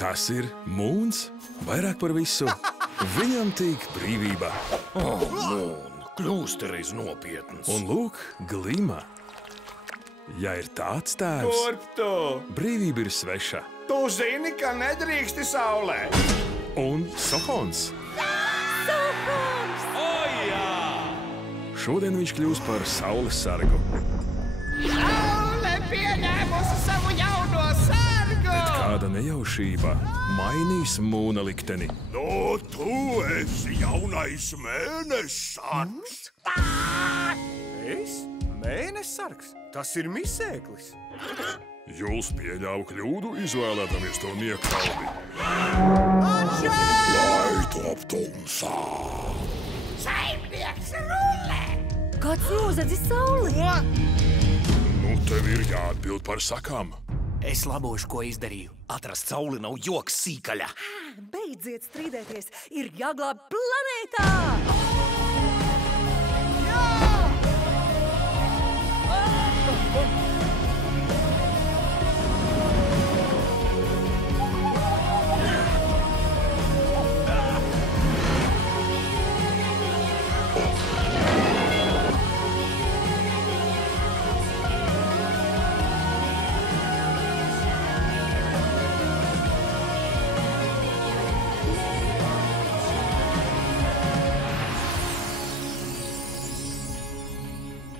Tas ir Mūns, vairāk par visu. Viņam tīk brīvība. Mūn, kļūst reiz nopietns. Un lūk, Glima. Ja ir tāds tēvs, Kurp tu? brīvība ir sveša. Tu zini, ka nedrīksti saulē. Un Sohons. Šodien viņš kļūs par saules sargu. Saule pieņēmusi savu jauno sargu! Kāda nejaušība mainīs Mūna likteni. No, tu esi jaunais mēnessargs. Es? Mēnessargs? Tas ir misēklis. Jūs pieļāvu kļūdu, izvēlēdamies to niekaldi. Lai top tumsā. Saimnieks rullē! Kāds nozadzis sauli? Nu, tev ir jāatbild par sakām. Es labošu, ko izdarīju. Atrast sauli nav joks sīkaļa. Beidziet strīdēties! Ir jāglāb planētā!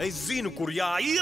Es zinu, kur jāiet.